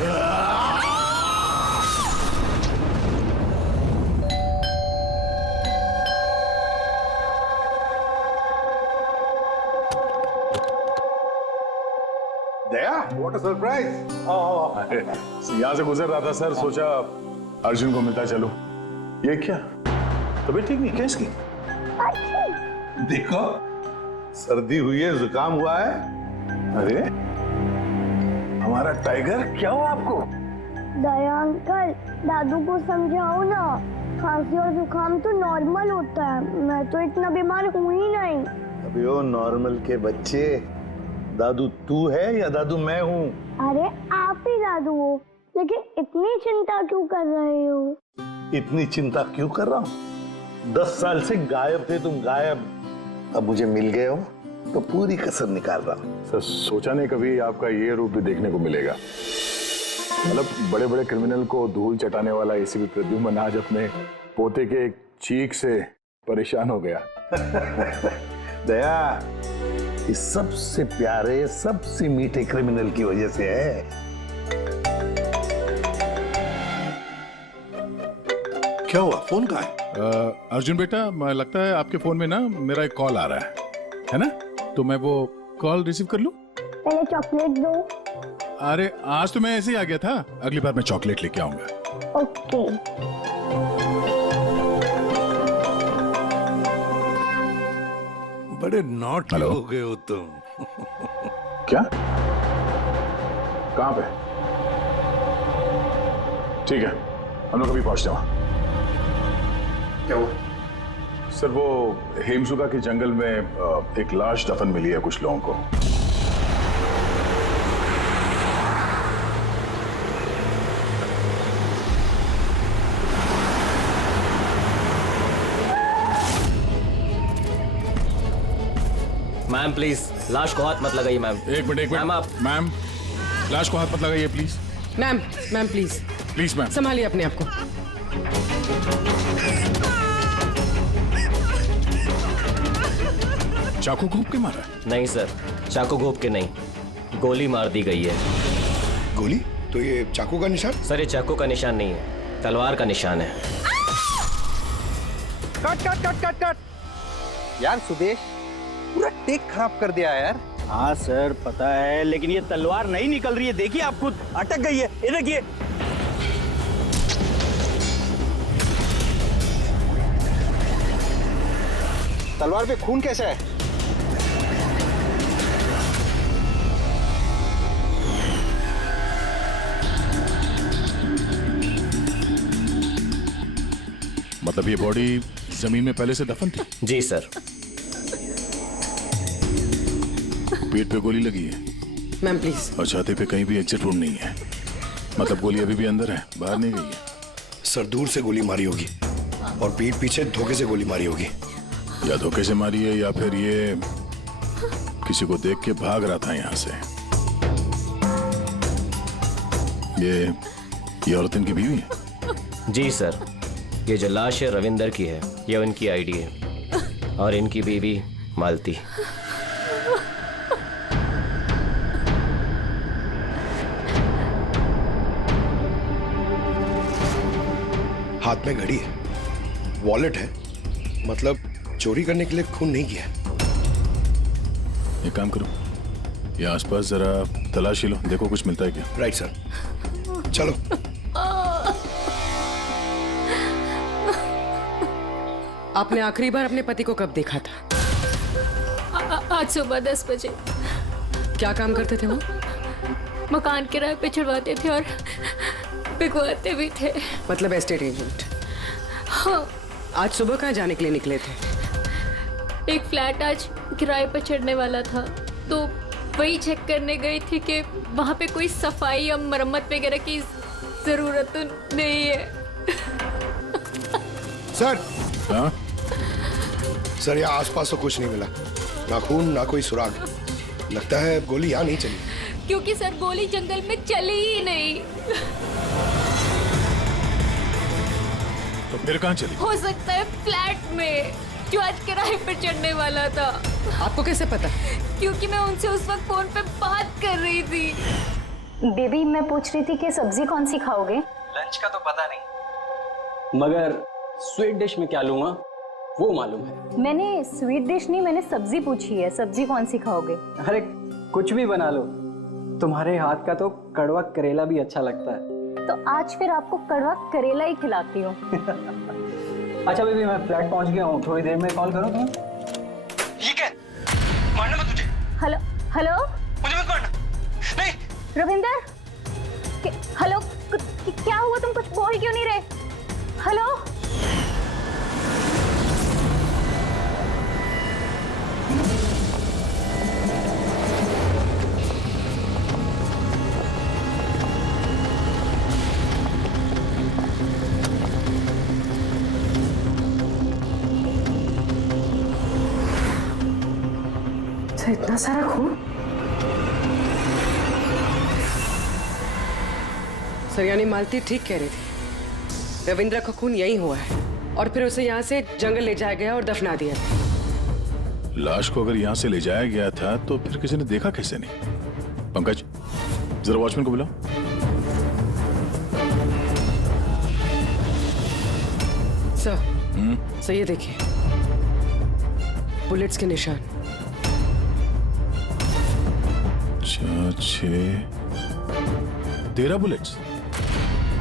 Daya, what a surprise! यहाँ से गुजर रहा था सर, सोचा अर्जुन को मिलता चलो। ये क्या तबीयत ठीक नहीं क्या इसकी? देखो, सर्दी हुई है, जुकाम हुआ है। अरे हमारा टाइगर, क्या हुआ आपको? दया अंकल, दादू को समझाओ ना, खांसी और जुकाम तो नॉर्मल होता है, मैं तो इतना बीमार हूँ ही नहीं। अबे ओ नॉर्मल के बच्चे, दादू तू है या दादू मैं हूँ? अरे आप ही दादू हो, लेकिन इतनी चिंता क्यों कर रहे हो? इतनी चिंता क्यों कर रहा हूँ? 10 साल से गायब थे तुम, गायब। अब मुझे मिल गए हो तो पूरी कसर निकाल रहा हूँ। सर सोचा नहीं कभी आपका ये रूप भी देखने को मिलेगा। मतलब बड़े बड़े क्रिमिनल को धूल चटाने वाला एसीपी प्रद्युम्न आज अपने पोते के एक चीख से परेशान हो गया। दया, इस सबसे प्यारे, सबसे मीठे क्रिमिनल की वजह से है। क्या हुआ, फोन कहाँ है? अर्जुन बेटा, लगता है आपके फोन में ना मेरा एक कॉल आ रहा है ना? तो मैं वो कॉल रिसीव कर लूं? पहले चॉकलेट दो। अरे आज तो मैं ऐसे ही आ गया था, अगली बार मैं चॉकलेट लेके आऊंगा। ओके। बड़े नॉटी हो गए हो तुम। क्या? कहाँ पे? ठीक है, हम लोग अभी पहुंचते हैं वहां। क्या हुआ? सर वो हेमसुगा के जंगल में एक लाश दफन मिली है कुछ लोगों को। मैम प्लीज, लाश को हाथ मत लगाइए मैम। एक मिनट मैम, आप मैम लाश को हाथ मत लगाइए please. Ma'am please please ma'am संभालिए अपने आप को। चाकू घोंप के मारा? नहीं सर, चाकू घोंप के नहीं, गोली मार दी गई है। गोली? तो ये चाकू का निशान? सर ये चाकू का निशान नहीं है, तलवार का निशान है। Cut cut cut cut cut यार, सुदेश पूरा टेक खराब कर दिया यार। हाँ सर पता है, लेकिन ये तलवार नहीं निकल रही है। देखिए आप खुद, अटक गई है। ये देखिए। तलवार पे खून कैसा है? मतलब ये बॉडी जमीन में पहले से दफन थी? जी सर। पेट पे गोली लगी है मैम प्लीज। और छाती पे कहीं भी एग्जिट वुंड नहीं है, मतलब गोली अभी भी अंदर है, बाहर नहीं गई है। सर दूर से गोली मारी होगी और पीठ पीछे धोखे से गोली मारी होगी। या धोखे से मारी है या फिर ये किसी को देख के भाग रहा था यहाँ से। ये औरत इनकी बीवी है? जी सर, ये जो लाश है रविंदर की है, ये उनकी आईडी है और इनकी बीवी मालती। हाथ में घड़ी है, वॉलेट है, मतलब चोरी करने के लिए खून नहीं किया। एक काम करो, ये आसपास जरा तलाशी लो, देखो कुछ मिलता है क्या। राइट सर, चलो। आपने आखिरी बार अपने पति को कब देखा था? आज सुबह 10 बजे। क्या काम करते थे वो? मकान किराए पे छुड़वाते थे और बिकवाते भी थे। मतलब एस्टेट एजेंट? हाँ। आज सुबह कहाँ जाने के लिए निकले थे? एक फ्लैट आज किराए पर चढ़ने वाला था, तो वही चेक करने गई थी कि वहाँ पे कोई सफाई या मरम्मत वगैरह की जरूरत तो नहीं है। सर। हाँ? सर यहाँ आसपास तो कुछ नहीं मिला, ना खून ना कोई सुराग। लगता है गोली यहाँ नहीं चली। क्योंकि सर गोली जंगल में चली ही नहीं। तो फिर कहाँ चली? हो सकता है फ्लैट में, जो आज किराए पर चढ़ने वाला था। आपको कैसे पता? क्योंकि मैं उनसे उस वक्त फोन पे बात कर रही थी। बेबी मैं पूछ रही थी कि सब्जी कौन सी खाओगे? लंच का तो पता नहीं, मगर स्वीट डिश में क्या लूंगा वो मालूम है। मैंने स्वीट डिश नहीं, मैंने सब्जी पूछी है। सब्जी कौन सी खाओगे? अरे कुछ भी बना लो, तुम्हारे हाथ का तो कड़वा करेला भी अच्छा लगता है। तो आज फिर आपको कड़वा करेला ही खिलाती हूँ। अच्छा बेबी, मैं फ्लैट पहुंच गया हूँ, थोड़ी देर में कॉल करो तुम। ये क्या? मारना मत तुझे। हेलो हेलो, मुझे मत मारना। नहीं रविंदर, हेलो, क्या हुआ? तुम कुछ बोल क्यों नहीं रहे? हेलो तो इतना सारा खून? सर यानी मालती ठीक कह रही थी, रविंद्र का खून यही हुआ है और फिर उसे यहाँ से जंगल ले जाया गया और दफना दिया। लाश को अगर यहाँ से ले जाया गया था तो फिर किसी ने देखा कैसे नहीं? पंकज, जरा वॉचमैन को बुलाओ। सर ये देखिए, बुलेट्स के निशान। 13 बुलेट्स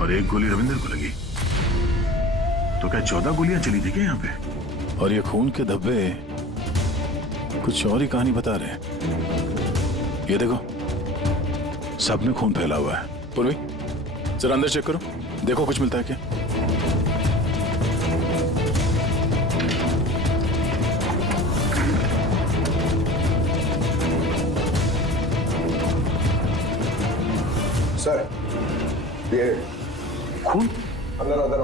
और एक गोली रविंद्र को लगी। तो क्या 14 गोलियां चली थी क्या यहाँ पे? और ये खून के धब्बे कुछ और ही कहानी बता रहे हैं। ये देखो, सब में खून फैला हुआ है। पूर्वी, जरा अंदर चेक करो, देखो कुछ मिलता है क्या। सर, ये खून अंदर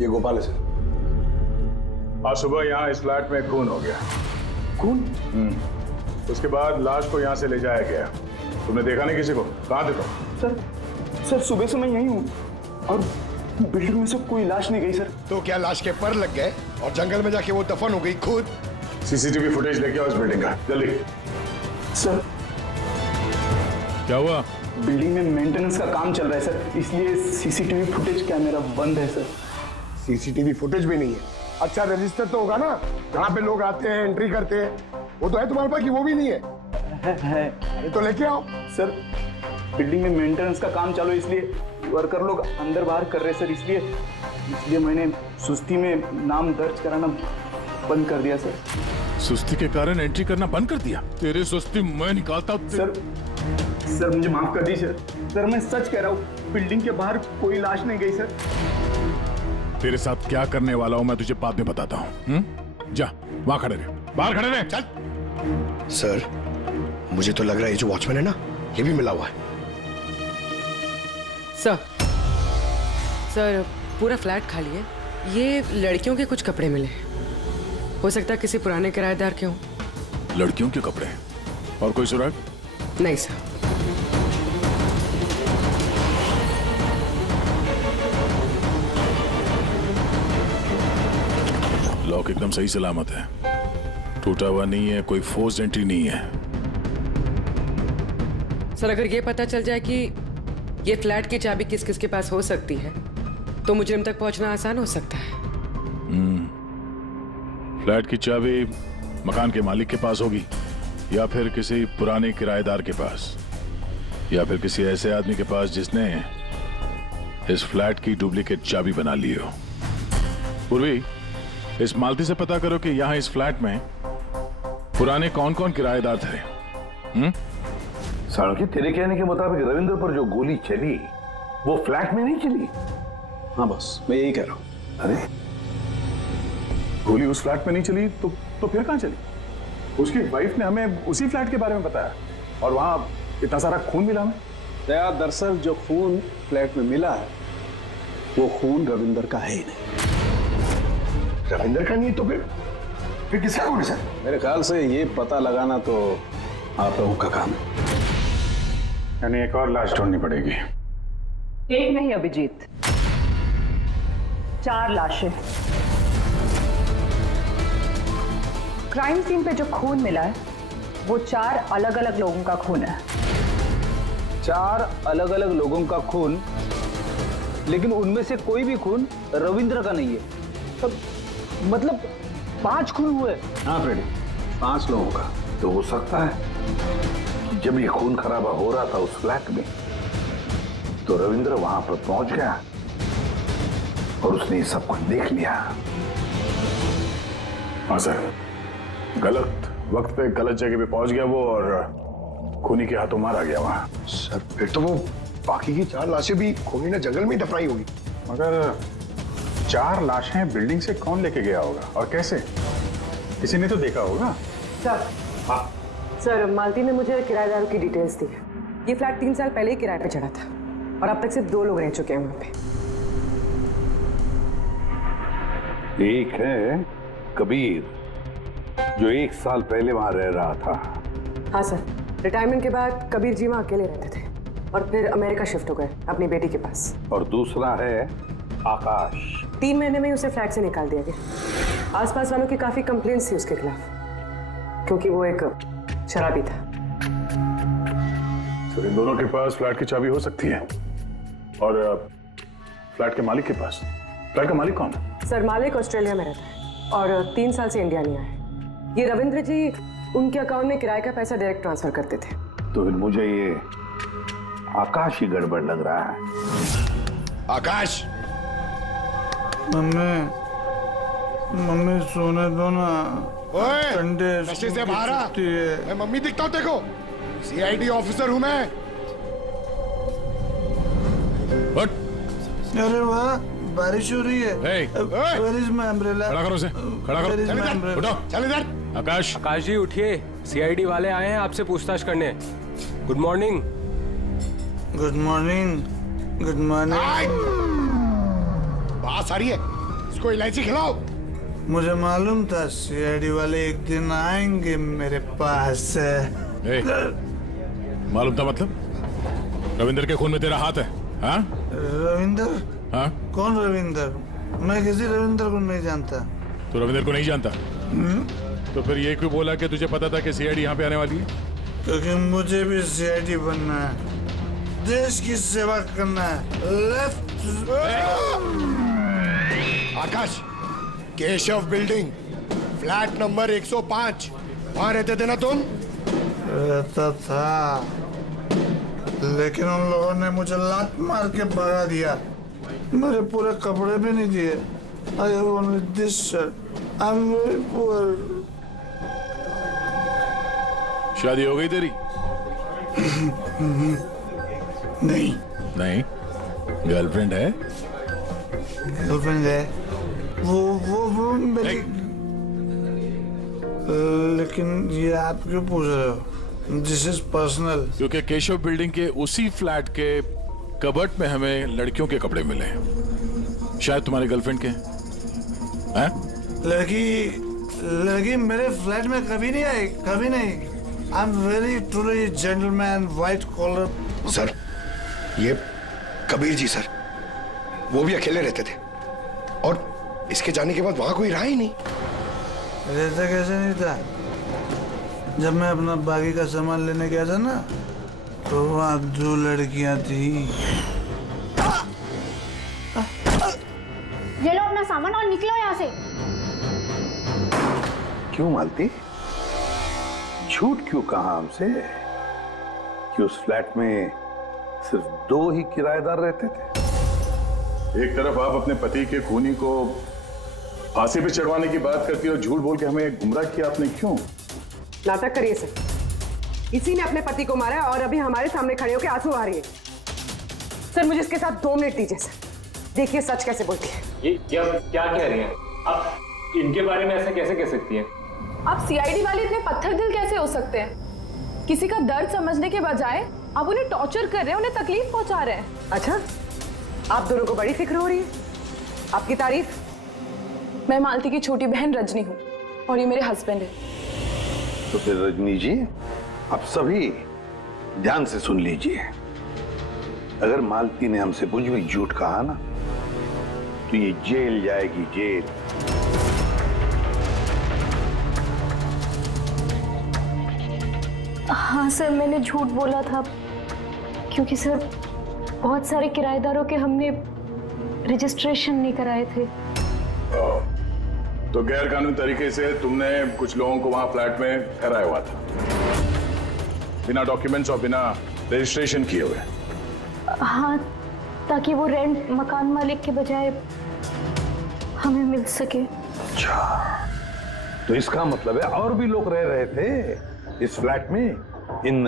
ये गोपाल है सर। आज सुबह यहाँ इस फ्लैट में खून हो गया। खून? उसके बाद लाश को यहाँ से ले जाया गया। तुमने देखा नहीं किसी को? कहाँ थे तुम? सर सुबह से मैं यहीं हूँ और बिल्डिंग में से कोई लाश नहीं गई सर। तो क्या लाश के पर लग गए और जंगल में जाके वो दफन हो गई खुद? सीसीटीवी फुटेज लेके आओ इस बिल्डिंग का, जल्दी। सर क्या हुआ? बिल्डिंग में मेंटेनेंस का काम चल रहा है सर, इसलिए सीसीटीवी फुटेज कैमरा बंद है सर। सीसीटीवी फुटेज भी नहीं है। अच्छा रजिस्टर तो होगा ना, जहाँ पे लोग आते हैं एंट्री करते हैं, वो तो है तुम्हारे पास कि वो भी नहीं है? है। ये तो लेके आओ। सर बिल्डिंग में मेंटेनेंस का काम चालू है, इसलिए वर्कर लोग अंदर बाहर कर रहे हैं सर, इसलिए मैंने सुस्ती में नाम दर्ज कराना बंद कर दिया सर। सुस्ती के कारण एंट्री करना बंद कर दिया? तेरे सुस्ती मैं निकालता हूँ। सर मुझे माफ कर दीजिए सर, मैं सच कह रहा हूँ, बिल्डिंग के बाहर कोई लाश नहीं गई सर। तेरे साथ क्या करने वाला हूं मैं तुझे बाद में बताता हूँ। जा वहां खड़े रहे, बाहर खड़े रहे। चल। सर मुझे तो लग रहा है ये जो वॉचमैन है ना, ये भी मिला हुआ है। सर पूरा फ्लैट खाली है, ये लड़कियों के कुछ कपड़े मिले हैं, हो सकता है किसी पुराने किराएदार के हों। लड़कियों के कपड़े और कोई सुराग? नहीं सर। लॉक एकदम सही सलामत है, टूटा हुआ नहीं है, कोई फोर्स एंट्री नहीं है। सर अगर ये पता चल जाए कि ये फ्लैट की चाबी किस किस के पास हो सकती है तो मुजरिम तक पहुंचना आसान हो सकता है। फ्लैट की चाबी मकान के मालिक के पास होगी या फिर किसी पुराने किराएदार के पास या फिर किसी ऐसे आदमी के पास जिसने इस फ्लैट की डुप्लीकेट चाबी बना ली हो। पूर्वी, इस मालती से पता करो कि यहाँ इस फ्लैट में पुराने कौन कौन किराएदार थे। साळुंखे, तेरे कहने के मुताबिक रविंद्र पर जो गोली चली वो फ्लैट में नहीं चली? हाँ बॉस, मैं यही कह रहा हूँ। अरे गोली उस फ्लैट में नहीं चली तो फिर कहाँ चली? उसकी वाइफ ने हमें उसी फ्लैट के बारे में बताया और वहां इतना सारा खून मिला हमें। दरअसल जो खून फ्लैट में मिला है वो खून रविंदर का है ही नहीं। रविंदर का नहीं तो फिर किसका खून है सर? मेरे ख्याल से ये पता लगाना तो आप लोगों का काम है। यानी एक और लाश ढूंढनी पड़ेगी। एक नहीं अभिजीत, 4 लाशें। क्राइम सीन पे जो खून मिला है वो 4 अलग अलग लोगों का खून है। 4 अलग अलग लोगों का खून, लेकिन उनमें से कोई भी खून रविंद्र का नहीं है। तब मतलब 5 खून हुए। हाँ फ्रेडी, 5 लोगों का। तो हो सकता है जब ये खून खराबा हो रहा था उस फ्लैट में, तो रविंद्र वहां पर पहुंच गया और उसने ये सब कुछ देख लिया। हाँ सर, गलत वक्त पे गलत जगह पे पहुंच गया वो और खूनी के हाथों मारा गया वहां। सर फिर तो वो बाकी की 4 लाशें भी खूनी ने जंगल में ही दफनाई होगी। मगर 4 लाशें बिल्डिंग से कौन लेके गया होगा और कैसे? किसी ने तो देखा होगा। सर, हाँ सर, मालती ने मुझे किराएदारों की डिटेल्स दी है। ये फ्लैट 3 साल पहले ही किराए पे चढ़ा था और अब तक सिर्फ 2 लोग रह चुके हैं वहां पे। एक है कबीर, जो 1 साल पहले वहां रह रहा था। हाँ सर, रिटायरमेंट के बाद कबीर जी वहां अकेले रहते थे और फिर अमेरिका शिफ्ट हो गए अपनी बेटी के पास। और दूसरा है आकाश। 3 महीने में ही उसे फ्लैट से निकाल दिया गया। आसपास वालों की काफी कंप्लेंट्स थी उसके खिलाफ, क्योंकि वो एक शराबी था। तो इन दोनों के पास फ्लैट की चाबी हो सकती है और फ्लैट के मालिक के पास। फ्लैट का मालिक कौन है? सर, मालिक ऑस्ट्रेलिया में रहता है और 3 साल से इंडिया नहीं आया है। ये रविंद्र जी उनके अकाउंट में किराए का पैसा डायरेक्ट ट्रांसफर करते थे। तो फिर मुझे ये आकाश ही गड़बड़ लग रहा है। आकाश, मम्मी सोने दो ना। ओए, नशे से बाहर आ। मैं मम्मी दिखता हूँ देखो, CID ऑफिसर हूँ मैं। अरे वाह, बारिश हो रही है। Where is my umbrella? खड़ा करो उसे, खड़ा करो। Where is my umbrella? उठो। चल इधर। आकाश जी उठिए, CID वाले आए हैं आपसे पूछताछ करने। Good morning. Good morning. Good morning. बात आ रही है, इसको इलायची खिलाओ। मुझे मालूम था CID वाले एक दिन आएंगे मेरे पास। मालूम था मतलब? रविंद्र के खून में तेरा हाथ है? हाँ? रविंद्र? हाँ? कौन रविंद्र? मैं किसी रविंद्र को नहीं जानता। तो रविंद्र को नहीं जानता? तो फिर ये क्यों बोला कि तुझे पता था कि CID यहाँ पे आने वाली है? क्योंकि मुझे भी CID बनना है, देश की सेवा करना है। लेफ्ट। आकाश, केशव बिल्डिंग, फ्लैट नंबर 105, वहां रहते थे ना तुम? रहता था, लेकिन उन लोगों ने मुझे लात मार के भगा दिया। मेरे पूरे कपड़े भी नहीं दिए। I have only this shirt. I'm very poor. शादी हो गई तेरी? नहीं। नहीं? गर्लफ्रेंड है? गर्लफ्रेंड है। वो मेरी। लेकिन ये आप क्यों पूछ रहे हो? This is personal. क्योंकि केशव बिल्डिंग के उसी फ्लैट के कबर्ड में हमें लड़कियों के कपड़े मिले हैं, शायद तुम्हारी गर्लफ्रेंड के हैं? लड़की मेरे फ्लैट में कभी नहीं आई, कभी नहीं। I am very truly gentleman, white collar. Sir, ये कबीर जी सर, वो भी अकेले रहते थे और इसके जाने के बाद वहां कोई रहा ही नहीं। रहता कैसे नहीं था? जब मैं अपना बाकी का सामान लेने गया था ना, तो वहां 2 लड़कियां थी। ये लो अपना सामान और निकलो यहाँ से। क्यों मालती? झूठ क्यों कहा हमसे कि उस फ्लैट में सिर्फ 2 ही किराएदार रहते थे? एक तरफ आप अपने पति के खूनी को फांसी पे चढ़वाने की बात करती हो, झूठ बोल के हमें गुमराह किया आपने, क्यों? नाटक करिए सर। इसी ने अपने पति को मारा और अभी हमारे सामने खड़े होकर आंसू आ रही है। सर, मुझे इसके साथ 2 मिनट दीजिए सर, देखिए सच कैसे बोलती है। ये क्या कह रही हैं आप? इनके बारे में ऐसा कैसे कह सकती हैं? आप CID वाले इतने पत्थर दिल कैसे हो सकते हैं? किसी का दर्द समझने के बजाय आप उन्हें टॉर्चर कर रहे हैं, उन्हें तकलीफ पहुंचा रहे हैं। अच्छा, आप दोनों को बड़ी फिक्र हो रही है? आपकी तारीफ। मैं मालती की छोटी बहन रजनी हूँ और ये मेरे हस्बैंड है। तो फिर रजनी जी, आप सभी ध्यान से सुन लीजिए। अगर मालती ने हमसे कुछ भी झूठ कहा ना, तो ये जेल जाएगी, जेल। हाँ सर, मैंने झूठ बोला था क्योंकि सर बहुत सारे किराएदारों के हमने रजिस्ट्रेशन नहीं कराए थे। तो गैर कानूनी तरीके से तुमने कुछ लोगों को वहां फ्लैट में ठहराया हुआ था, बिना डॉक्यूमेंट्स और बिना रजिस्ट्रेशन किए हुए। हाँ, ताकि वो रेंट मकान मालिक के बजाय हमें मिल सके। अच्छा, तो इसका मतलब है और भी लोग रह रहे थे इस फ्लैट में इन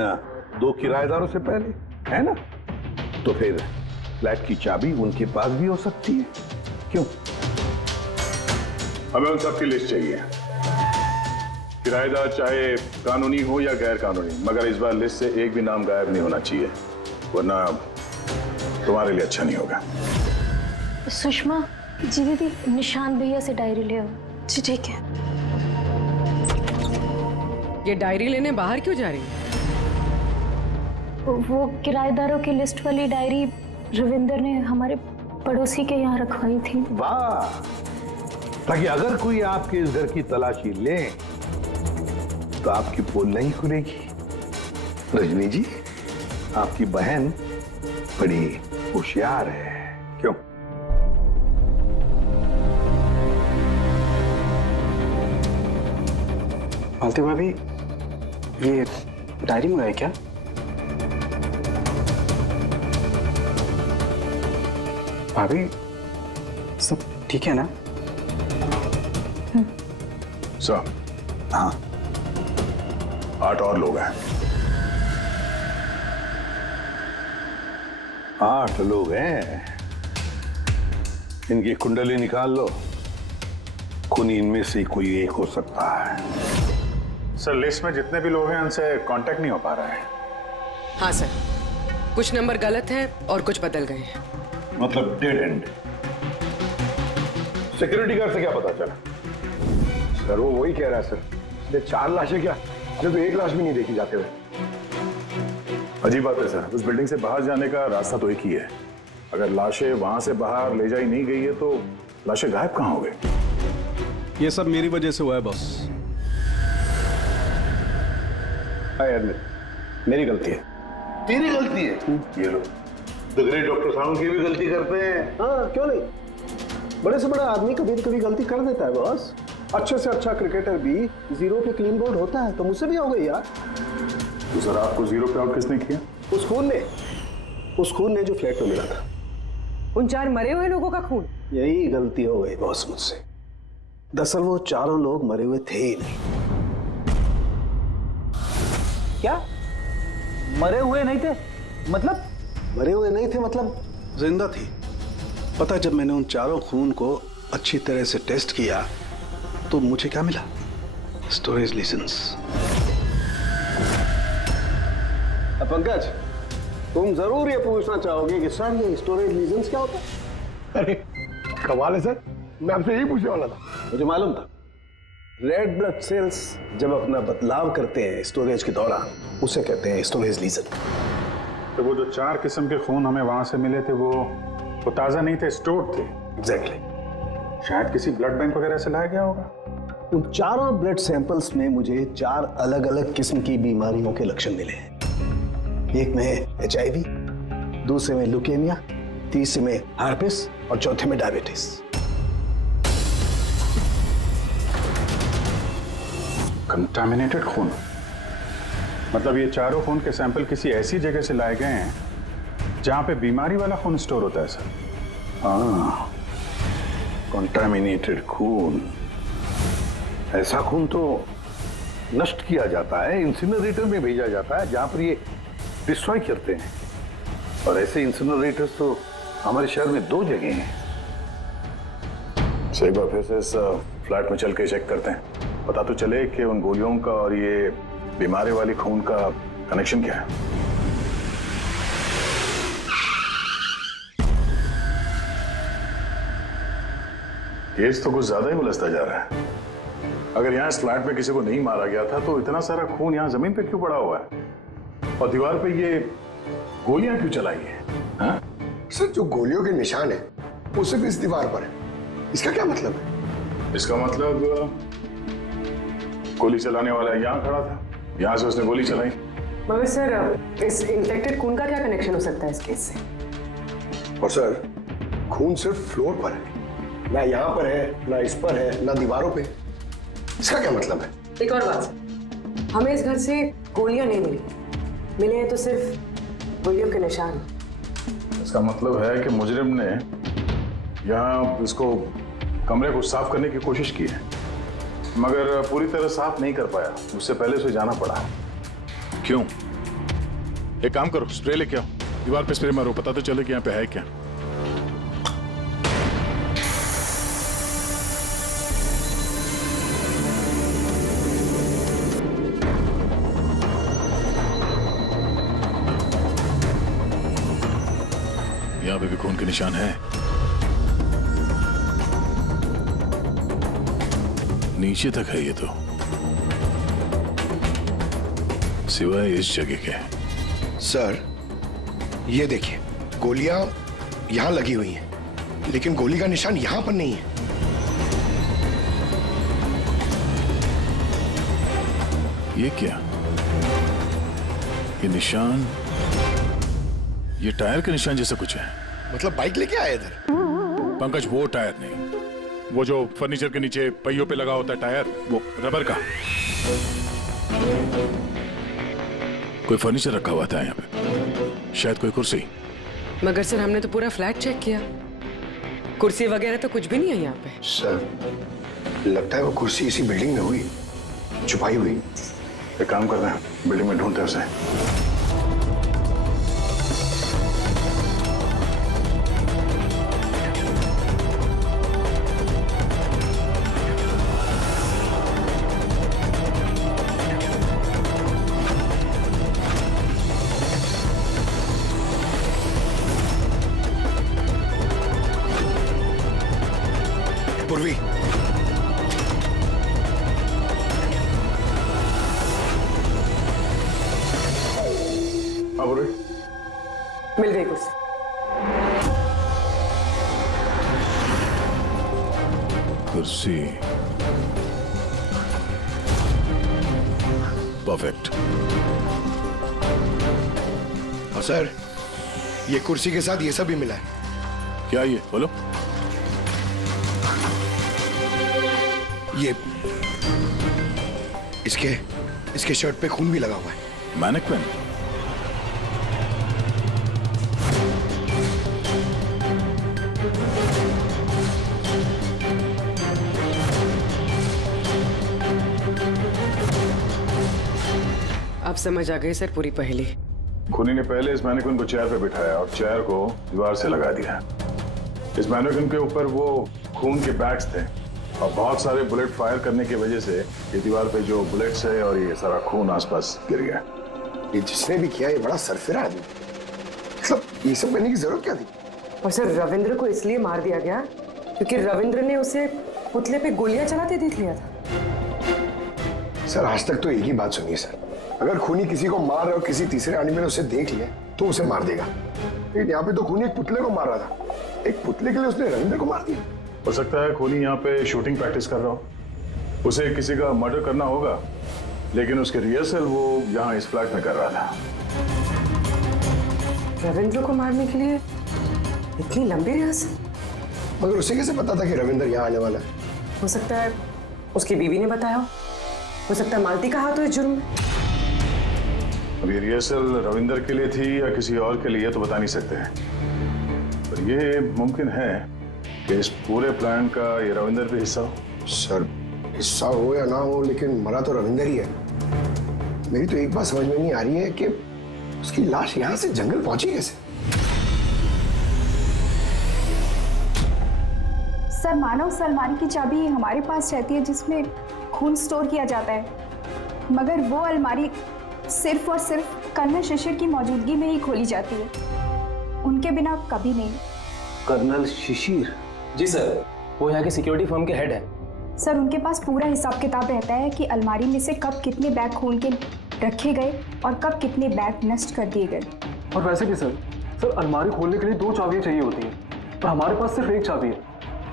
2 किराएदारों से पहले, है ना? तो फिर फ्लैट की चाबी उनके पास भी हो सकती है, क्यों? हमें उन सबकी लिस्ट चाहिए, किराएदार चाहे कानूनी हो या गैर कानूनी, मगर इस बार लिस्ट से एक भी नाम गायब नहीं होना चाहिए, वरना तुम्हारे लिए अच्छा नहीं होगा। सुषमा जी, दीदी निशान भैया से डायरी ले आओ। जी ठीक है। ये डायरी लेने बाहर क्यों जा रही है? वो किराएदारों की लिस्ट वाली डायरी रविंदर ने हमारे पड़ोसी के यहाँ रखवाई थी। वाह, ताकि अगर कोई आपके इस घर की तलाशी ले तो आपकी पोल नहीं खुलेगी। रजनी जी, आपकी बहन बड़ी होशियार है, क्यों? मालती भाभी, ये डायरी मंगाई क्या? भाभी, सब ठीक है ना? सर, हाँ, 8 और लोग हैं। 8 लोग हैं। इनकी कुंडली निकाल लो, खूनी इनमें से कोई एक हो सकता है। सर, लिस्ट में जितने भी लोग हैं उनसे कांटेक्ट नहीं हो पा रहा है। हाँ सर, कुछ नंबर गलत है और कुछ बदल गए हैं। मतलब डेड एंड। सिक्योरिटी गार्ड से क्या पता चला? सर वो वही कह रहा है सर, इसलिए 4 लाशें क्या, इसलिए तो 1 लाश भी नहीं देखी जाते हुए। अजीब बात है सर, उस बिल्डिंग से बाहर जाने का रास्ता तो एक ही है। अगर लाशें वहां से बाहर ले जाई नहीं गई है तो लाशें गायब कहाँ हो गई? ये सब मेरी वजह से हुआ है बॉस। मेरी गलती है। तेरी गलती है? ये लो, दुगरे डॉक्टर साहब की भी गलती करते हैं। हाँ, क्यों नहीं? बड़े से बड़ा आदमी कभी न कभी गलती कर देता है बॉस। अच्छे से अच्छा क्रिकेटर भी 0 पे क्लीन बोर्ड होता है, तो मुझसे भी हो गई यार। तो सर, आपको 0 पे आउट किसने किया? उस खून ने जो फ्लैट में मिला था। उन 4 मरे हुए लोगों का खून? यही गलती हो गई बॉस मुझसे। दरअसल वो 4 लोग मरे हुए थे ही नहीं। क्या? मरे हुए नहीं थे? मतलब? मरे हुए नहीं थे मतलब जिंदा थी। पता, जब मैंने उन 4 खून को अच्छी तरह से टेस्ट किया तो मुझे क्या मिला? Storage licence. पंकज, तुम जरूर ये पूछना चाहोगे कि सर ये स्टोरेज लाइसेंस क्या होता है? अरे कमाल है सर, मैं आपसे यही पूछने वाला था। मुझे मालूम था। रेड ब्लड सेल्स जब अपना बदलाव करते हैं स्टोरेज के दौरान, उसे कहते हैं स्टोरेज लीजन। तो वो जो 4 किस्म के खून हमें वहां से मिले थे वो ताजा नहीं थे, स्टोर्ड थे। एग्जैक्टली। शायद किसी ब्लड बैंक वगैरह से लाया गया होगा। उन 4 ब्लड सैंपल्स में मुझे 4 अलग अलग किस्म की बीमारियों के लक्षण मिले हैं। एक में HIV, दूसरे में ल्यूकेमिया, तीसरे में हार्पिस और चौथे में डायबिटीज। कंटामिनेटेड खून, मतलब ये 4 खून के सैंपल किसी ऐसी जगह से लाए गए हैं जहां पे बीमारी वाला खून स्टोर होता है सर। हाँ, कंटामिनेटेड खून। ऐसा खून तो नष्ट किया जाता है, इंसिनरेटर में भेजा जाता है जहां पर ये डिस्ट्रॉय करते हैं। और ऐसे इंसिनरेटर्स तो हमारे शहर में 2 जगह हैं। एक बार फिर से इस फ्लैट में चल के चेक करते हैं, पता तो चले कि उन गोलियों का और ये बीमारी वाली खून का कनेक्शन क्या है। केस तो कुछ ज्यादा ही उलझता जा रहा है। अगर यहाँ इस फ्लैट में किसी को नहीं मारा गया था तो इतना सारा खून यहाँ जमीन पे क्यों पड़ा हुआ है और दीवार पे ये गोलियां क्यों चलाई है? हाँ? सर, जो गोलियों के निशान है वो सिर्फ इस दीवार पर है। इसका क्या मतलब है? इसका मतलब गोली चलाने वाला यहाँ खड़ा था, यहाँ से उसने गोली चलाई, मगर सर इस इन्फेक्टेड खून का क्या कनेक्शन हो सकता है इस केस से? और सर खून सिर्फ फ्लोर पर है, ना यहाँ पर है, ना इस पर है, ना दीवारों पे। इसका क्या मतलब है? एक और बात सर, हमें इस घर से गोलियां नहीं मिले हैं तो सिर्फ गोलियों के निशान। इसका मतलब है कि मुजरिम ने यहाँ इसको कमरे को साफ करने की कोशिश की है, मगर पूरी तरह साफ नहीं कर पाया, उससे पहले उसे जाना पड़ा। क्यों? एक काम करो, स्प्रे लेके आओ, दीवार पे स्प्रे मारो, पता तो चले कि यहाँ पे है क्या। यहाँ पे भी खून के निशान है। नीचे तक है ये तो, सिवाय इस जगह के। सर ये देखिए, गोलियां यहां लगी हुई हैं, लेकिन गोली का निशान यहां पर नहीं है। ये क्या? ये निशान, ये टायर के निशान जैसा कुछ है। मतलब बाइक लेके आए इधर? पंकज, वो टायर नहीं, वो जो फर्नीचर के नीचे पहियों पे लगा होता है टायर, वो रबर का। कोई फर्नीचर रखा हुआ था यहाँ पे, शायद कोई कुर्सी। मगर सर हमने तो पूरा फ्लैट चेक किया, कुर्सी वगैरह तो कुछ भी नहीं है यहाँ पे। सर लगता है वो कुर्सी इसी बिल्डिंग में हुई, छुपाई हुई। एक काम करते हैं, बिल्डिंग में ढूंढते हैं उसे। पूर्वी, मिल गई कुर्सी। कुर्सी परफेक्ट। और सर ये कुर्सी के साथ ये सब भी मिला है। क्या ये बोलो? ये इसके शर्ट पे खून भी लगा हुआ है। मैनिक्विन? अब समझ आ गई सर पूरी पहेली। खूनी ने पहले इस मैनिक्विन को चेयर पे बिठाया और चेयर को दीवार से लगा दिया। इस मैनिक्विन के ऊपर वो खून के बैग्स थे और बहुत सारे बुलेट फायर करने की वजह से ये दीवार पे जो बुलेट्स है और ये सारा खून आसपास गिर गया। ये जिसने भी किया ये बड़ा सरफिरा आदमी, मतलब ये सब करने की जरूरत क्या थी? और सर रविंद्र को इसलिए मार दिया गया क्योंकि रविंद्र ने उसे पुतले पे गोलियां चलाते देख लिया था। सर आज तक तो एक ही बात सुनिए सर, अगर खूनी किसी को मार रहा और किसी तीसरे आदमी ने उसे देख लिया तो उसे मार देगा, लेकिन यहाँ पे तो खूनी एक पुतले को मार रहा था, एक पुतले के लिए उसने रविंद्र को मार दिया। हो सकता है खूनी यहाँ पे शूटिंग प्रैक्टिस कर रहा हो, उसे किसी का मर्डर करना होगा, लेकिन उसके रिहर्सल वो यहाँ इस फ्लैट में कर रहा था। रविंद्र को मारने के लिए इतनी लंबी रिहर्सल? मगर उसे कैसे पता था कि रविंद्र यहाँ आने वाला है? हो सकता है उसकी बीवी ने बताया हो सकता है मालती का हाथ हो इस जुर्म में। अब ये रिहर्सल रविंद्र के लिए थी या किसी और के लिए तो बता नहीं सकते हैं, पर ये मुमकिन है कि इस पूरे प्लान का ये रविंद्र भी हिस्सा हो। सर हिस्सा हो या ना हो, लेकिन मरा तो रविंद्र ही है। मेरी तो एक बात समझ में नहीं आ रही है कि उसकी लाश यहाँ से जंगल पहुंची कैसे? सर मानो उस अलमारी की चाबी हमारे पास रहती है जिसमें खून स्टोर किया जाता है, मगर वो अलमारी सिर्फ और सिर्फ कर्नल शिशिर की मौजूदगी में ही खोली जाती है, उनके बिना कभी नहीं। कर्नल शिशिर? जी सर, वो यहाँ के सिक्योरिटी फर्म के हेड है। सर उनके पास पूरा हिसाब किताब रहता है कि अलमारी में से कब कितने बैग खून के रखे गए और कब कितने बैग नष्ट कर दिए गए। और वैसे भी सर अलमारी खोलने के लिए 2 चाबियां चाहिए होती है, पर हमारे पास सिर्फ 1 चाबी है।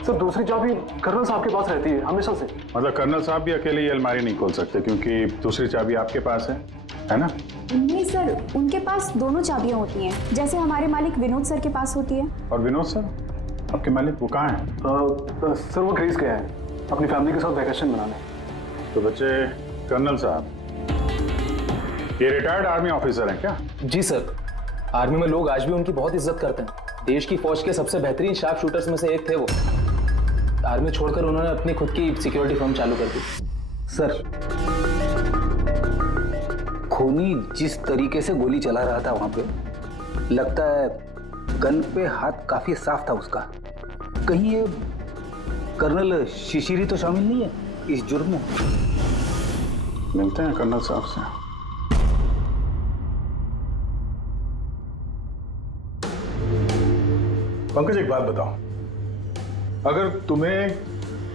सर दूसरी चाबी कर्नल साहब के पास रहती है हमेशा से। मतलब कर्नल साहब भी अकेले ये अलमारी नहीं खोल सकते क्योंकि दूसरी चाबी आपके पास है ना? नहीं सर, उनके पास दोनों चाबियां होती हैं, जैसे हमारे मालिक विनोद सर के पास होती है। और विनोद सर, आपके मालिक वो कहाँ हैं? सर वो ग्रीस गया है अपनी फैमिली के साथ वैकेशन मनाने। तो बच्चे, कर्नल साहब, ये रिटायर्ड आर्मी ऑफिसर हैं क्या? जी सर, आर्मी में लोग आज भी उनकी बहुत इज्जत करते हैं। देश की फौज के सबसे बेहतरीन शार्प शूटर्स में से एक थे वो। आर्मी छोड़कर उन्होंने अपनी खुद की सिक्योरिटी फर्म चालू कर दी। सर, खूनी जिस तरीके से गोली चला रहा था वहां पे, लगता है गन पे हाथ काफी साफ था उसका। कहीं ये कर्नल शिशिरी तो शामिल नहीं है इस जुर्म में? मिलते हैं कर्नल साहब से। पंकज, एक बात बताओ, अगर तुम्हें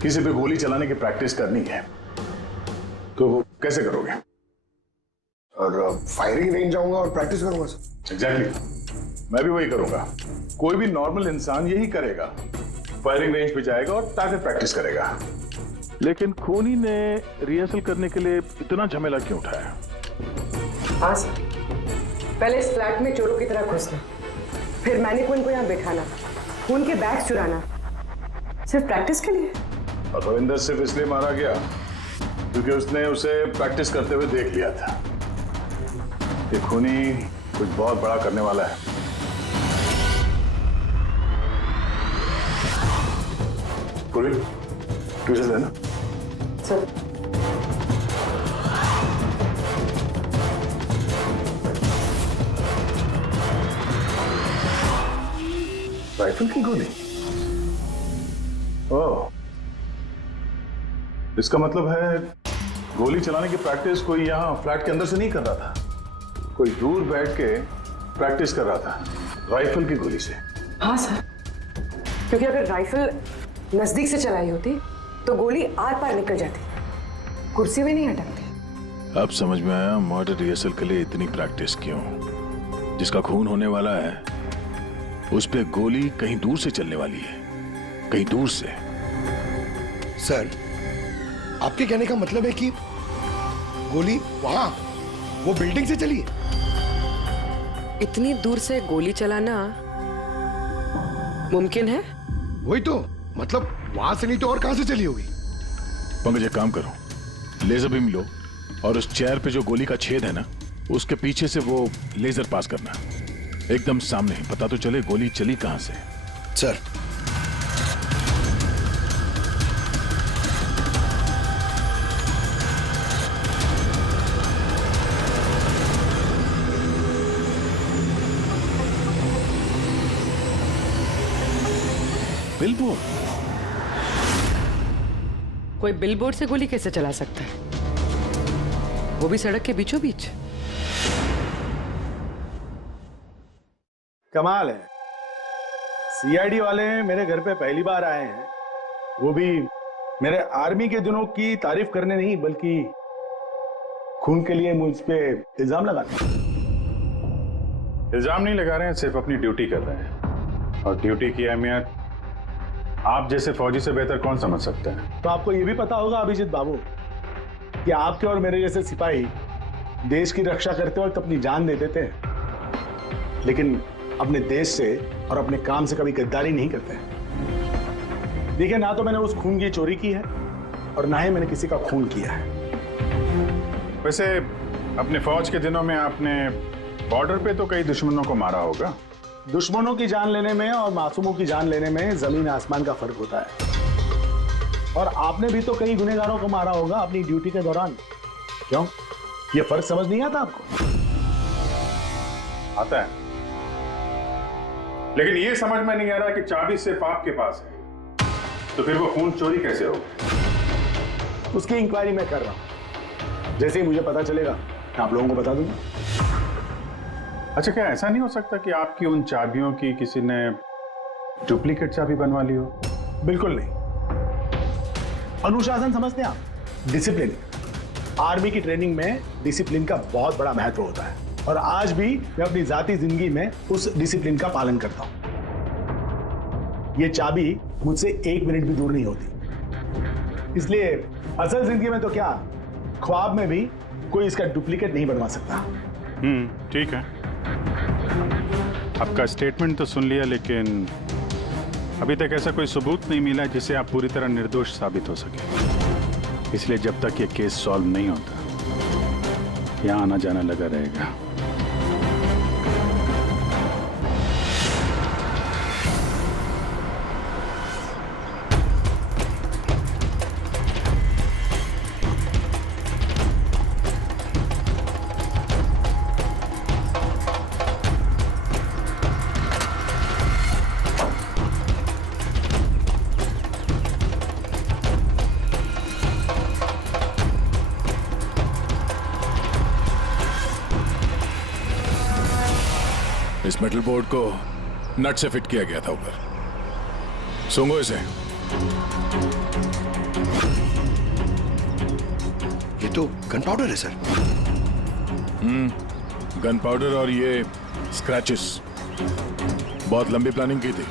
किसी पे गोली चलाने की प्रैक्टिस करनी है तो वो कैसे करोगे? और फायरिंग रेंज जाऊंगा और प्रैक्टिस करूंगा सर। एग्जैक्टली, मैं भी वही करूंगा। कोई भी नॉर्मल इंसान यही करेगा, फायरिंग रेंज पे जाएगा और टारगेट प्रैक्टिस करेगा। लेकिन खूनी ने रिहर्सल करने के लिए इतना झमेला क्यों उठाया? हाँ सर, पहले इस फ्लैट में चोरों की तरह घुसना, फिर मैनिक्विन को यहाँ बिठाना, खून के बैग्स चुराना, सिर्फ प्रैक्टिस के लिए। और रविंदर सिर्फ इसलिए मारा गया क्योंकि उसने उसे प्रैक्टिस करते हुए देख लिया था। ये खूनी कुछ बहुत बड़ा करने वाला है। पूरी ट्यूशन देना सर। राइफल की गोली? ओह, इसका मतलब है गोली चलाने की प्रैक्टिस कोई यहाँ फ्लैट के अंदर से नहीं कर रहा था, कोई दूर बैठ के प्रैक्टिस कर रहा था राइफल की गोली से। हाँ सर, क्योंकि अगर राइफल नजदीक से चलाई होती तो गोली आर पार निकल जाती, कुर्सी में नहीं अटकती। अब समझ में आया मर्डर रिहर्सल के लिए इतनी प्रैक्टिस क्यों। जिसका खून होने वाला है उस पे गोली कहीं दूर से चलने वाली है, कहीं दूर से। सर, आपके कहने का मतलब है कि गोली वहां वो बिल्डिंग से चली है? इतनी दूर से गोली चलाना मुमकिन है? वही तो, मतलब वहां से नहीं तो और कहां से चली होगी? पंकज, एक काम करो, लेजर बीम लो और उस चेयर पे जो गोली का छेद है ना, उसके पीछे से वो लेजर पास करना, एकदम सामने, पता तो चले गोली चली कहां से। Sir, billboard? कोई बिलबोर्ड से गोली कैसे चला सकता है, वो भी सड़क के बीचों बीच? कमाल है, सीआईडी वाले मेरे घर पे पहली बार आए हैं, वो भी मेरे आर्मी के दिनों की तारीफ करने नहीं बल्कि खून के लिए मुझ पे इल्जाम लगाने। इल्जाम नहीं लगा रहे हैं, सिर्फ अपनी ड्यूटी कर रहे हैं, और ड्यूटी की अहमियत आप जैसे फौजी से बेहतर कौन समझ सकता है। तो आपको ये भी पता होगा अभिजीत बाबू कि आपके और मेरे जैसे सिपाही देश की रक्षा करते वक्त अपनी जान दे देते हैं, लेकिन अपने देश से और अपने काम से कभी गद्दारी नहीं करते हैं। देखिए, ना तो मैंने उस खून की चोरी की है और ना ही मैंने किसी का खून किया है। वैसे अपने फौज के दिनों में आपने बॉर्डर पे तो कई दुश्मनों को मारा होगा। दुश्मनों की जान लेने में और मासूमों की जान लेने में जमीन आसमान का फर्क होता है, और आपने भी तो कई गुनहगारों को मारा होगा अपनी ड्यूटी के दौरान। क्यों, ये फर्क समझ नहीं आता आपको? आता है, लेकिन ये समझ में नहीं आ रहा कि चाबी सिर्फ आपके पास है, तो फिर वो खून चोरी कैसे होगी? उसकी इंक्वायरी मैं कर रहा हूं, जैसे ही मुझे पता चलेगा आप लोगों को बता दूंगा। अच्छा, क्या ऐसा नहीं हो सकता कि आपकी उन चाबियों की किसी ने डुप्लीकेट चाबी बनवा ली हो? बिल्कुल नहीं। अनुशासन समझते हैं आप? डिसिप्लिन। आर्मी की ट्रेनिंग में डिसिप्लिन का बहुत बड़ा महत्व होता है, और आज भी मैं अपनी जाती जिंदगी में उस डिसिप्लिन का पालन करता हूं। ये चाबी मुझसे 1 मिनट भी दूर नहीं होती, इसलिए असल जिंदगी में तो क्या, ख्वाब में भी कोई इसका डुप्लीकेट नहीं बनवा सकता। ठीक है। आपका स्टेटमेंट तो सुन लिया, लेकिन अभी तक ऐसा कोई सबूत नहीं मिला जिससे आप पूरी तरह निर्दोष साबित हो सके। इसलिए जब तक ये केस सॉल्व नहीं होता, यहाँ आना जाना लगा रहेगा। इस मेटल बोर्ड को नट से फिट किया गया था ऊपर। सूंघो इसे। ये तो गन पाउडर है सर। गन पाउडर और ये स्क्रैचेस। बहुत लंबी प्लानिंग की थी।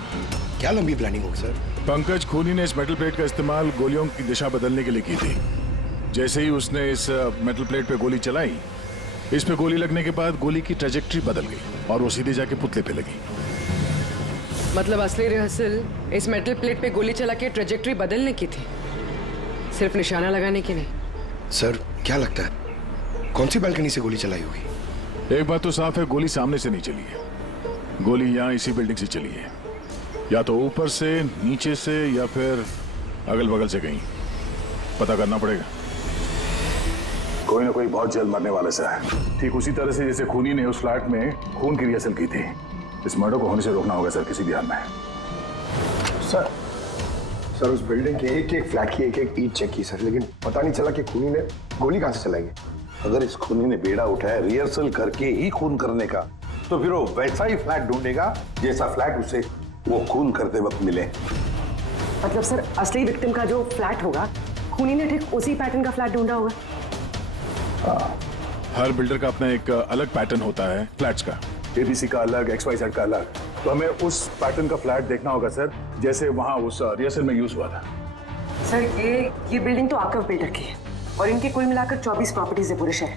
क्या लंबी प्लानिंग होगी सर? पंकज खूनी ने इस मेटल प्लेट का इस्तेमाल गोलियों की दिशा बदलने के लिए की थी। जैसे ही उसने इस मेटल प्लेट पे गोली चलाई, इस पे गोली लगने के बाद गोली की ट्रेजेक्ट्री बदल गई और वो सीधे जाके पुतले पे लगी। मतलब असली रिहर्सल इस मेटल प्लेट पे गोली चला के ट्रेजेक्ट्री बदलने की थी, सिर्फ निशाना लगाने की नहीं। सर क्या लगता है कौन सी बालकनी से गोली चलाई होगी? एक बात तो साफ है, गोली सामने से नहीं चली है। गोली यहाँ इसी बिल्डिंग से चली है, या तो ऊपर से, नीचे से, या फिर अगल बगल से कहीं। पता करना पड़ेगा। कोई ना कोई बहुत जल्द मरने वाला सा है, ठीक उसी तरह से जैसे खूनी ने उस फ्लैट में खून की रिहर्सल की थी। इस मर्डर को होने से रोकना होगा सर, किसी भी हाल में। सर उस बिल्डिंग के एक एक फ्लैट की एक एक ईंट चेक की सर, लेकिन पता नहीं चला कि खूनी ने गोली कहां से चलाई है। अगर इस खूनी ने बेड़ा उठाया रिहर्सल करके ही खून करने का, तो फिर वो वैसा ही फ्लैट ढूंढेगा जैसा फ्लैट उसे वो खून करते वक्त मिले। मतलब सर असली विक्टिम का जो फ्लैट होगा, खूनी ने ठीक उसी पैटर्न का फ्लैट ढूंढा होगा। हर बिल्डर का अपना एक अलग पैटर्न होता है फ्लैट्स का। एबीसी का अलग, XYZ का अलग। तो हमें उस पैटर्न का फ्लैट देखना होगा सर, जैसे वहां उस रिहर्सल में यूज हुआ था। सर ये बिल्डिंग तो आकव बिल्डर की है और इनकी कुल मिलाकर 24 प्रॉपर्टीज है पूरे शहर में।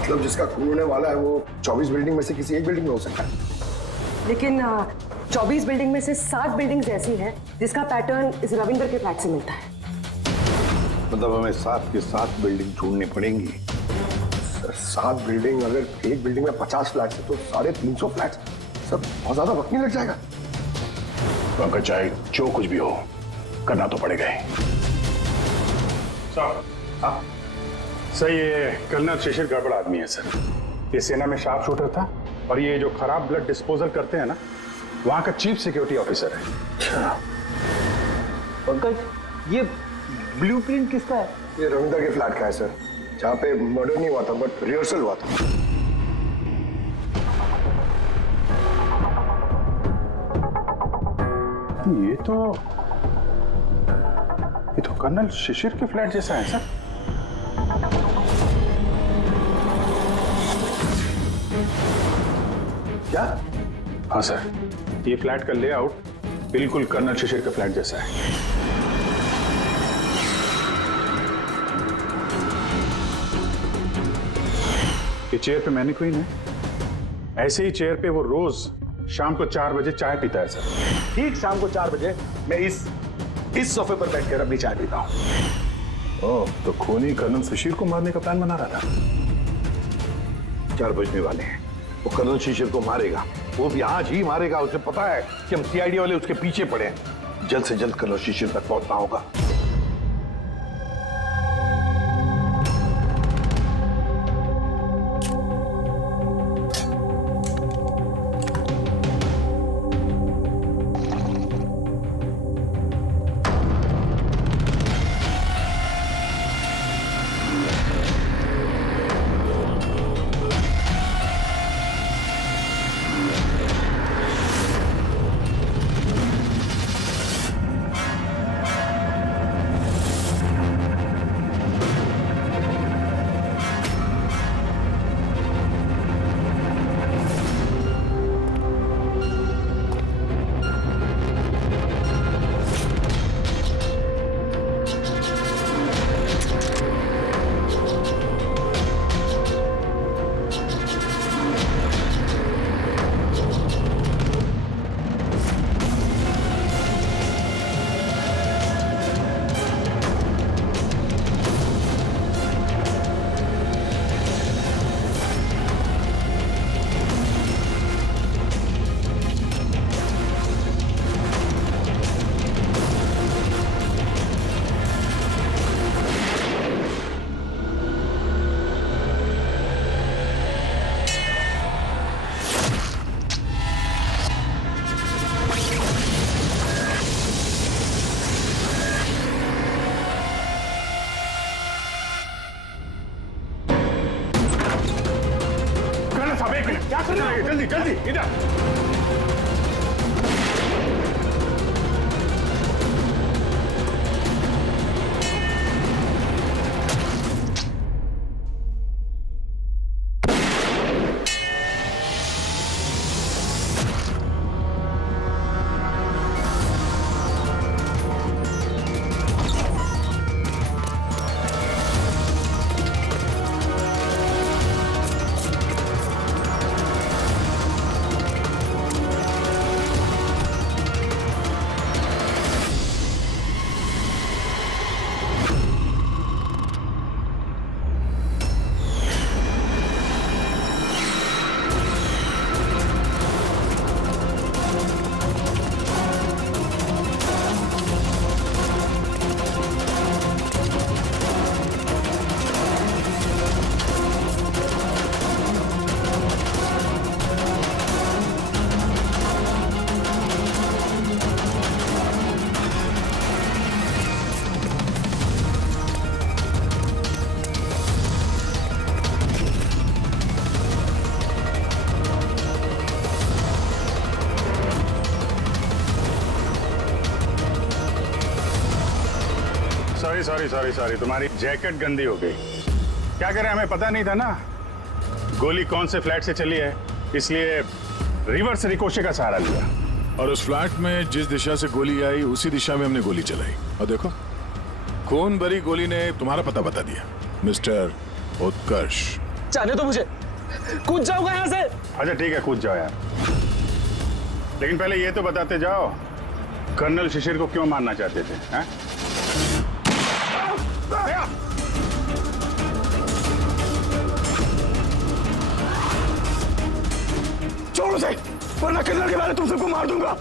मतलब जिसका खून होने वाला है वो 24 बिल्डिंग में से किसी एक बिल्डिंग में हो सकता है। लेकिन 24 बिल्डिंग में से 7 बिल्डिंग्स ऐसी हैं जिसका पैटर्न इस रविंदर के फ्लैट से मिलता है। मतलब हमें 7 के 7 बिल्डिंग ढूंढनी पड़ेंगी। 7 बिल्डिंग, अगर एक बिल्डिंग में 50 फ्लैट है तो 350 फ्लैट, सब बहुत ज्यादा वक्त नहीं लग जाएगा। पंकज चाहे जो कुछ भी हो, करना तो पड़ेगा ही। सर ये कर्नल शिशिर गड़बड़ आदमी है सर। ये सेना में शार्प शूटर था और ये जो खराब ब्लड डिस्पोजल करते हैं ना, वहां का चीफ सिक्योरिटी ऑफिसर है। अच्छा पंकज, ये ब्लूप्रिंट किसका है? ये रविंदर के फ्लैट का है सर, जहाँ पे मर्डर नहीं हुआ था बट रिहर्सल हुआ था। ये तो कर्नल शिशिर के फ्लैट जैसा है सर। क्या? हाँ सर, ये फ्लैट का लेआउट बिल्कुल कर्नल शिशिर के फ्लैट जैसा है। ये चेयर पे मैनिक्विन है, ऐसे ही चेयर पे वो रोज शाम को 4 बजे चाय पीता है सर। ठीक शाम को 4 बजे मैं इस सोफे पर बैठकर अपनी चाय पीता हूँ। ओह, तो खूनी कर्नल शिशिर को मारने का प्लान बना रहा था। 4 बजने वाले हैं, वो कर्नल शिशिर को मारेगा, वो भी आज ही मारेगा। उसे पता है कि हम CID वाले उसके पीछे पड़े हैं। जल्द से जल्द कर्नल शिशिर तक पहुंचना होगा। आगे जल्दी जल्दी इधर। सॉरी तुम्हारी जैकेट गंदी हो गई। क्या करें, हमें पता नहीं था ना गोली कौन से फ्लैट से चली है, इसलिए रिवर्स रिकोशे का सहारा लिया। और उस फ्लैट में जिस दिशा से गोली आई उसी दिशा में हमने गोली चलाई और देखो खून भरी गोली ने तुम्हारा पता बता दिया। मिस्टर उत्कर्ष, जाने दो मुझे, कूद जाऊंगा यहाँ से। अच्छा ठीक है, कूद जाओ यार, लेकिन पहले ये तो बताते जाओ कर्नल शिशिर को क्यों मारना चाहते थे? हैं? छोड़ उसे, वरना कर्नल के बारे तुम सबको मार दूंगा।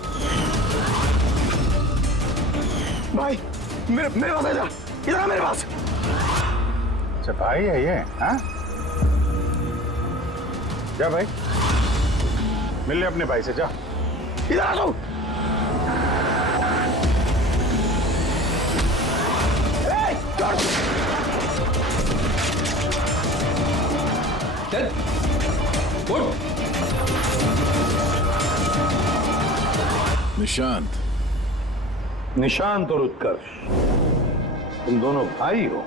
भाई मेरे पास आ जा, इधर आ मेरे पास। अच्छा भाई है ये? हाँ जा भाई, मिल ले अपने भाई से, जा इधर आ तू। निशांत और उत्कर्ष, तुम दोनों भाई हो।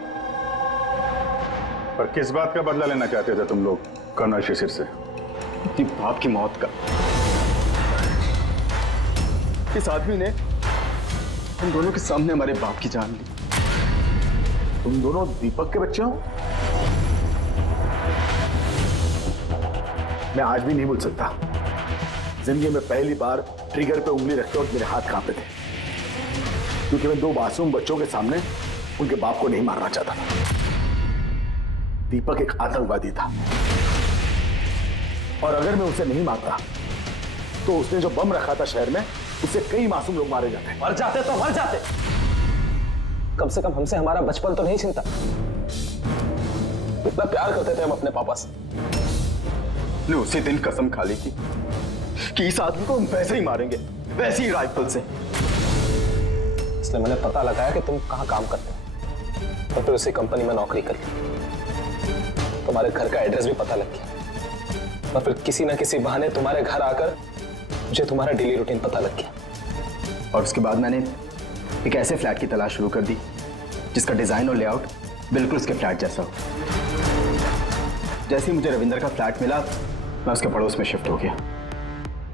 पर किस बात का बदला लेना चाहते थे तुम लोग कर्नल शिशिर से? अपनी बाप की मौत का। इस आदमी ने हम दोनों के सामने हमारे बाप की जान ली। तुम दोनों दीपक के बच्चे हो? मैं आज भी नहीं भूल सकता, जिंदगी में पहली बार ट्रिगर पे उंगली रखते वक्त मेरे हाथ कांपे थे, क्योंकि मैं दो मासूम बच्चों के सामने उनके बाप को नहीं मारना चाहता था। दीपक एक आतंकवादी था और अगर मैं उसे नहीं मारता तो उसने जो बम रखा था शहर में, उससे कई मासूम लोग मारे जाते। मर जाते तो मर जाते, कम से कम हमसे हमारा बचपन तो नहीं छीनता। इतना प्यार करते थे हम अपने पापा से। ने उसी दिन कसम खा ली थी कि इस आदमी को हम वैसे ही मारेंगे, वैसे ही राइफल से। इसलिए मैंने पता लगाया कि तुम कहाँ काम करते हो और फिर उसी कंपनी में नौकरी कर ली। तुम्हारे घर का एड्रेस भी पता लग गया और फिर किसी ना किसी बहाने तुम्हारे घर आकर मुझे तुम्हारा डेली रूटीन पता लग गया। और उसके बाद मैंने एक ऐसे फ्लैट की तलाश शुरू कर दी जिसका डिजाइन और लेआउट बिल्कुल उसके फ्लैट जैसा हो। जैसे ही मुझे रविंदर का फ्लैट मिला, मैं उसके पड़ोस में शिफ्ट हो गया।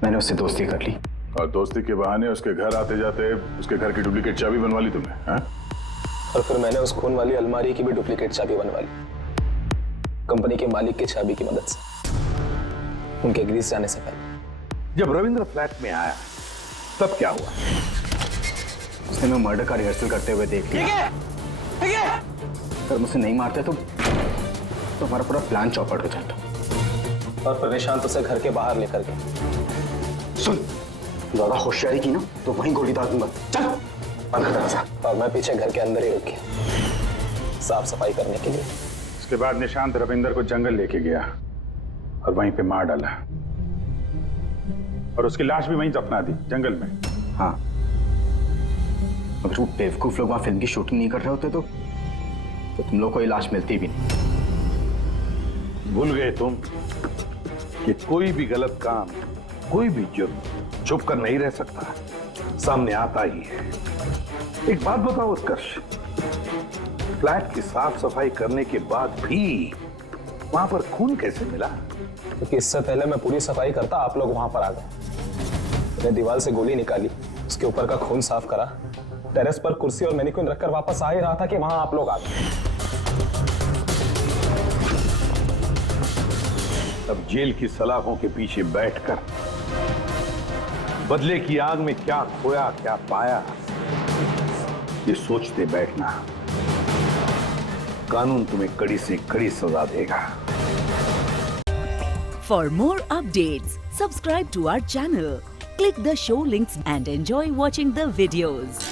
मैंने उससे दोस्ती कर ली और दोस्ती के बहाने उसके घर आते जाते उसके घर की डुप्लीकेट चाबी बनवा ली तुमने? हाँ? और फिर मैंने उस खून वाली अलमारी की भी डुप्लीकेट चाबी बनवा ली, कंपनी के मालिक की चाबी की मदद से, उनके ग्रीस जाने से पहले। जब रविंद्र फ्लैट में आया तब क्या हुआ? उसने मैं मर्डर का रिहर्सल करते हुए देख लिया। अगर मुझसे नहीं मारते तो हमारा पूरा प्लान चौपट हो जाता। और फिर निशांत उसे घर के बाहर लेकर गए। सुन, ज्यादा होशियारी की ना तो वहीं गोली दाग दूंगा। चल बंद कर दरवाजा। और मैं पीछे घर के अंदर ही रुक गया साफ सफाई करने के लिए। उसके बाद निशांत रविंदर को जंगल लेके गया और वहीं पे मार डाला और उसकी लाश भी वहीं दफना दी जंगल में। हाँ, अगर वो बेवकूफ लोग वहां फिल्म की शूटिंग नहीं कर रहे होते तो तुम लोग को ये लाश मिलती भी नहीं। भूल गए तुम कि कोई भी गलत काम, कोई भी जुर्म छुप कर नहीं रह सकता, सामने आता ही है। एक बात बताओ उत्कर्ष, फ्लैट की साफ सफाई करने के बाद भी वहां पर खून कैसे मिला? क्योंकि इससे पहले मैं पूरी सफाई करता आप लोग वहां पर आ गए। मैंने दीवार से गोली निकाली, उसके ऊपर का खून साफ करा, टेरेस पर कुर्सी और मैनिक्विन रखकर वापस आ ही रहा था कि वहां आप लोग आ गए। अब जेल की सलाखों के पीछे बैठकर बदले की आग में क्या खोया क्या पाया, ये सोचते बैठना, कानून तुम्हें कड़ी से कड़ी सजा देगा। For more updates, subscribe to our channel, click the show links and enjoy watching the videos.